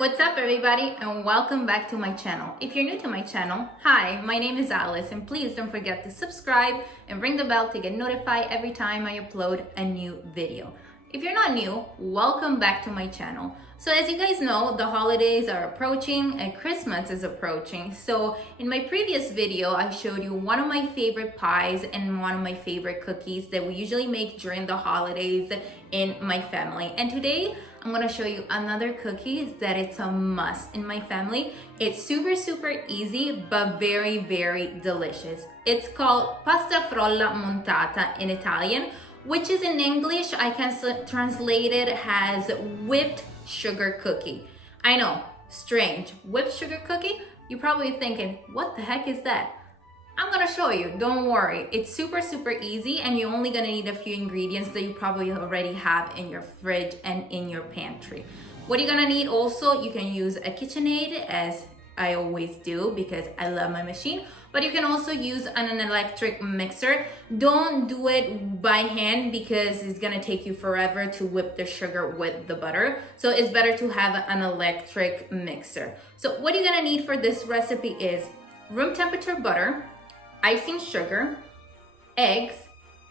What's up everybody and welcome back to my channel. If you're new to my channel, hi, my name is Alice and please don't forget to subscribe and ring the bell to get notified every time I upload a new video. If you're not new, welcome back to my channel. So as you guys know, the holidays are approaching and Christmas is approaching. So in my previous video, I showed you one of my favorite pies and one of my favorite cookies that we usually make during the holidays in my family. And today, I'm gonna show you another cookie that it's a must in my family. It's super easy, but very delicious. It's called pasta frolla montata in Italian, which is in English, I can translate it as whipped sugar cookie. I know, strange, whipped sugar cookie? You're probably thinking, what the heck is that? I'm gonna show you, don't worry. It's super easy and you're only gonna need a few ingredients that you probably already have in your fridge and in your pantry. What you're gonna need also, you can use a KitchenAid as I always do because I love my machine, but you can also use an electric mixer. Don't do it by hand because it's gonna take you forever to whip the sugar with the butter. So it's better to have an electric mixer. So what you're gonna need for this recipe is room temperature butter, icing sugar, eggs,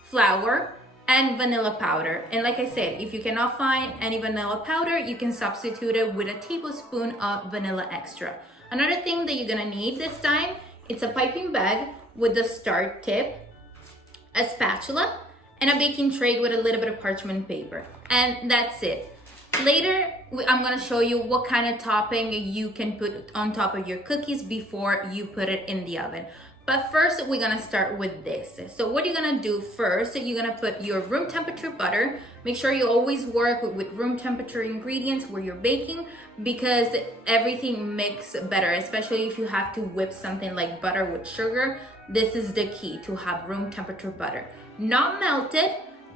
flour, and vanilla powder. And like I said, if you cannot find any vanilla powder, you can substitute it with a tablespoon of vanilla extra. Another thing that you're gonna need this time, it's a piping bag with the start tip, a spatula, and a baking tray with a little bit of parchment paper. And that's it. Later, I'm gonna show you what kind of topping you can put on top of your cookies before you put it in the oven. But first, we're gonna start with this. So what you're gonna do first, you're gonna put your room temperature butter. Make sure you always work with room temperature ingredients where you're baking because everything mixes better, especially if you have to whip something like butter with sugar. This is the key, to have room temperature butter. Not melted,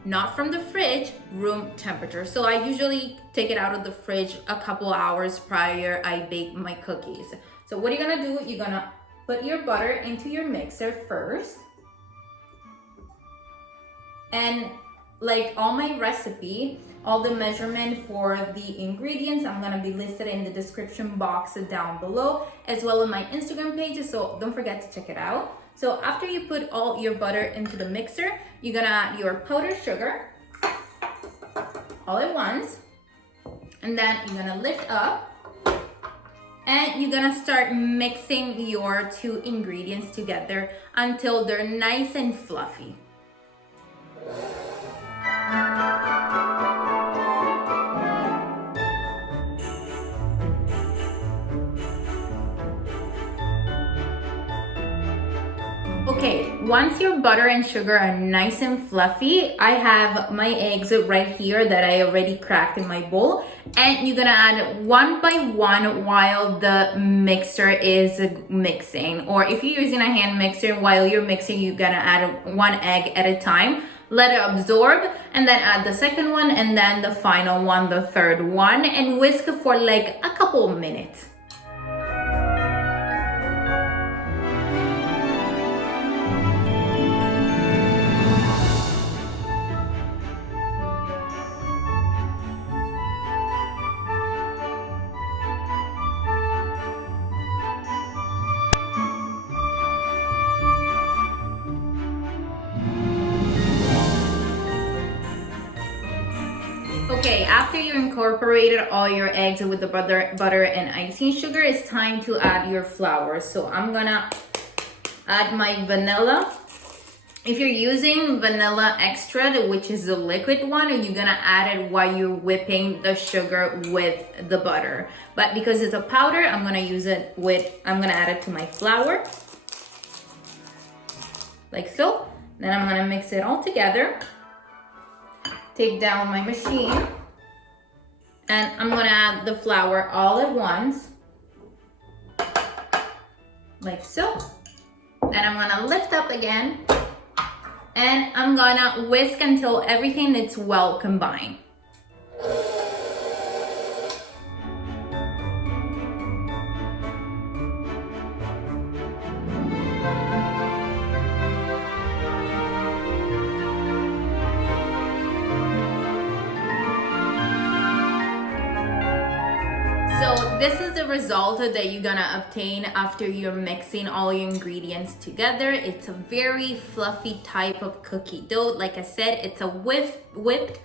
not from the fridge, room temperature. So I usually take it out of the fridge a couple hours prior I bake my cookies. So what you're gonna do, you're gonna put your butter into your mixer first. And like all my recipe, all the measurement for the ingredients, I'm gonna be listed in the description box down below, as well as my Instagram page, so don't forget to check it out. So after you put all your butter into the mixer, you're gonna add your powdered sugar all at once, and then you're gonna lift up and you're gonna start mixing your two ingredients together until they're nice and fluffy. Okay, once your butter and sugar are nice and fluffy, I have my eggs right here that I already cracked in my bowl, and you're gonna add one by one while the mixer is mixing. Or if you're using a hand mixer, while you're mixing, you're gonna add one egg at a time. Let it absorb, and then add the second one, and then the final one, the third one, and whisk for like a couple of minutes. Okay, after you incorporated all your eggs with the butter and icing sugar, it's time to add your flour. So I'm gonna add my vanilla. If you're using vanilla extra, which is the liquid one, you're gonna add it while you're whipping the sugar with the butter. But because it's a powder, I'm gonna add it to my flour, like so. Then I'm gonna mix it all together. Take down my machine, and I'm gonna add the flour all at once, like so. Then I'm gonna lift up again, and I'm gonna whisk until everything is well combined. So this is the result that you're gonna obtain after you're mixing all your ingredients together. It's a very fluffy type of cookie dough. Like I said, it's a whipped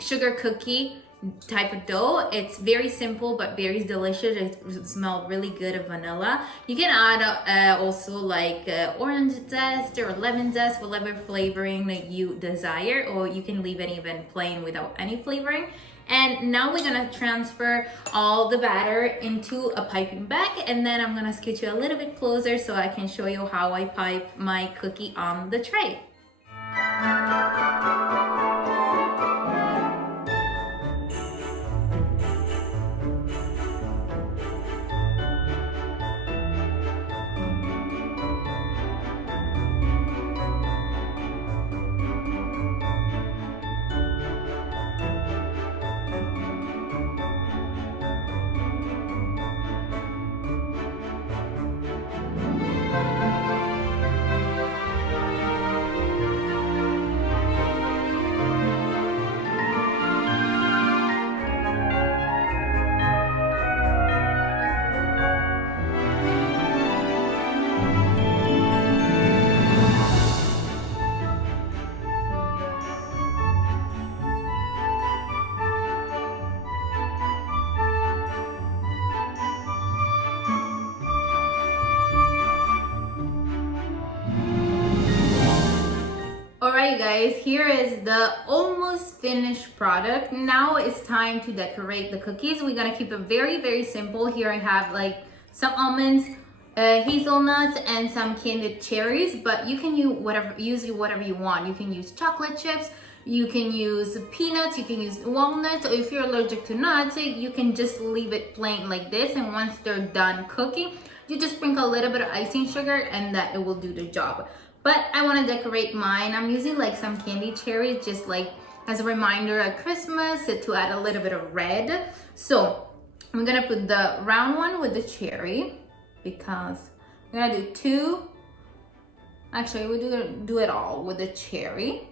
sugar cookie type of dough. It's very simple but very delicious. It smells really good of vanilla. You can add also like orange zest or lemon zest, whatever flavoring that you desire, or you can leave it even plain without any flavoring. And now we're gonna transfer all the batter into a piping bag, and then I'm gonna scoot you a little bit closer so I can show you how I pipe my cookie on the tray. Alright guys, here is the almost finished product. Now it's time to decorate the cookies. We're gonna keep it very simple. Here I have like some almonds, hazelnuts, and some candied cherries, but you can use whatever you want. You can use chocolate chips, you can use peanuts, you can use walnuts, or if you're allergic to nuts, you can just leave it plain like this, and once they're done cooking, you just sprinkle a little bit of icing sugar and that it will do the job. But I want to decorate mine. I'm using like some candy cherries, just like as a reminder at Christmas to add a little bit of red. So I'm gonna put the round one with the cherry, because I'm gonna do two. Actually, we'll do it all with the cherry,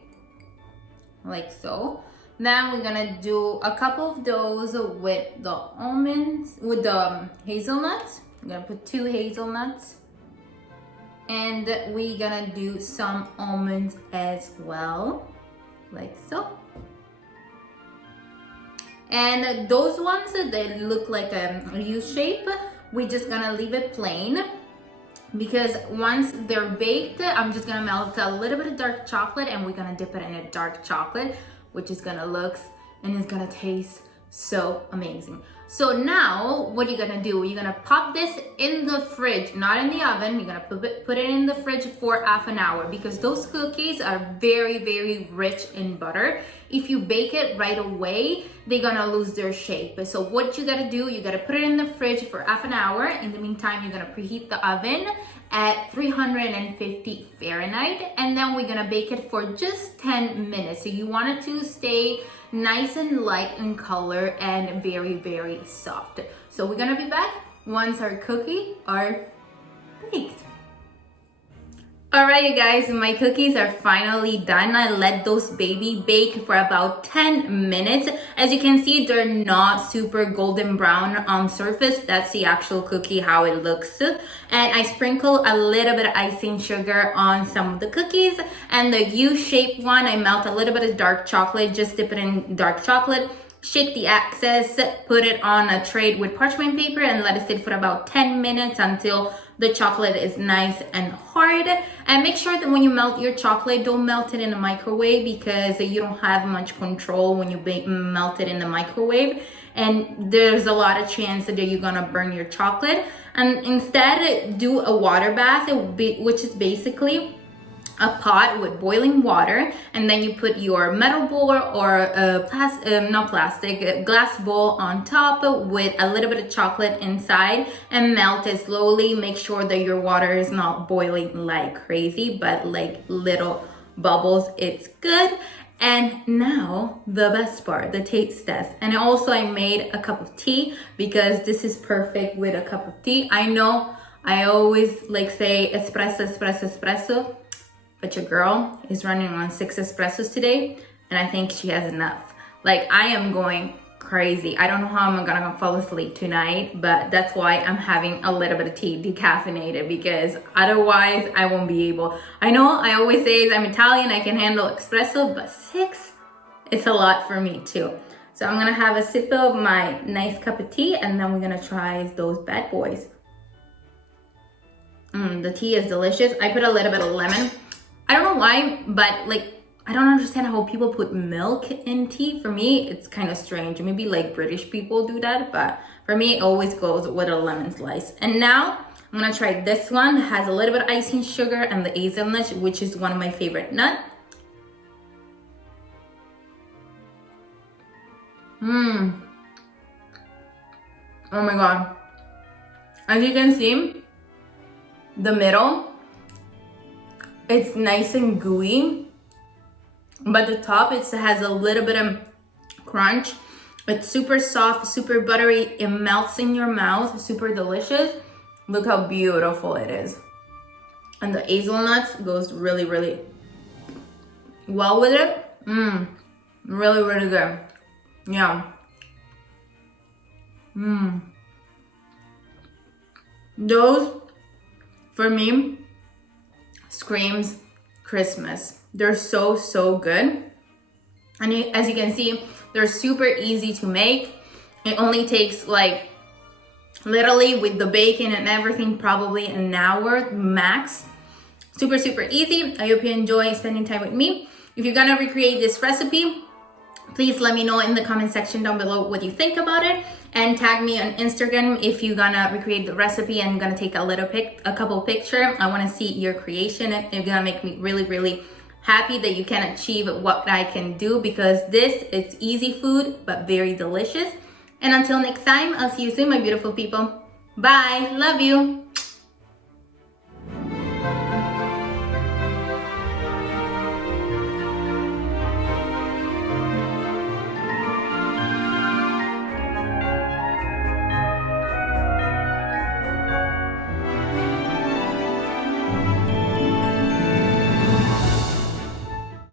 like so. Then we're gonna do a couple of those with the almonds, with the hazelnuts. I'm gonna put 2 hazelnuts. And we're gonna do some almonds as well, like so. And those ones that look like a U shape, we're just gonna leave it plain, because once they're baked, I'm just gonna melt a little bit of dark chocolate and we're gonna dip it in a dark chocolate, which is gonna look and it's gonna taste so amazing. So now what you're gonna do, you're gonna pop this in the fridge, not in the oven. You're gonna put it in the fridge for half an hour, because those cookies are very rich in butter. If you bake it right away, they're gonna lose their shape. So what you gotta do, you gotta put it in the fridge for half an hour. In the meantime, you're gonna preheat the oven at 350 Fahrenheit, and then we're gonna bake it for just 10 minutes. So you want it to stay nice and light in color and very soft. So we're gonna be back once our cookies are baked. Alright you guys, my cookies are finally done. I let those baby bake for about 10 minutes. As you can see, they're not super golden brown on surface. That's the actual cookie, how it looks. And I sprinkle a little bit of icing sugar on some of the cookies. And the U-shaped one, I melt a little bit of dark chocolate, just dip it in dark chocolate. Shake the excess, put it on a tray with parchment paper and let it sit for about 10 minutes until the chocolate is nice and hard. And make sure that when you melt your chocolate, don't melt it in the microwave, because you don't have much control when you melt it in the microwave. And there's a lot of chance that you're gonna burn your chocolate. And instead, do a water bath, which is basically a pot with boiling water, and then you put your metal bowl or a glass bowl on top with a little bit of chocolate inside, and melt it slowly. Make sure that your water is not boiling like crazy, but like little bubbles. It's good. And now the best part, the taste test. And also I made a cup of tea, because this is perfect with a cup of tea. I know I always like say espresso, but your girl is running on 6 espressos today, and I think she has enough. Like, I am going crazy. I don't know how I'm gonna fall asleep tonight, but that's why I'm having a little bit of tea decaffeinated, because otherwise I won't be able. I know I always say I'm Italian, I can handle espresso, but 6, it's a lot for me too. So I'm gonna have a sip of my nice cup of tea, and then we're gonna try those bad boys. The tea is delicious. I put a little bit of lemon. I don't know why, but like, I don't understand how people put milk in tea. For me, it's kind of strange. Maybe like British people do that, but for me, it always goes with a lemon slice. And now I'm gonna try this one. It has a little bit of icing sugar and the hazelnut, which is one of my favorite nuts. Oh my God. As you can see, the middle, it's nice and gooey. But the top, it has a little bit of crunch. It's super soft, super buttery. It melts in your mouth, super delicious. Look how beautiful it is. And the hazelnuts goes really, really well with it. Really, really good. Yeah. Those, for me, screams Christmas. They're so, so good. And as you can see, they're super easy to make. It only takes like, literally with the bacon and everything, probably an hour max. Super, super easy. I hope you enjoy spending time with me. If you're gonna recreate this recipe, please let me know in the comment section down below what you think about it, and tag me on Instagram if you're gonna recreate the recipe and gonna take a couple pictures. I wanna see your creation. It's gonna make me really, really happy that you can achieve what I can do, because it's easy food, but very delicious. And until next time, I'll see you soon, my beautiful people. Bye, love you.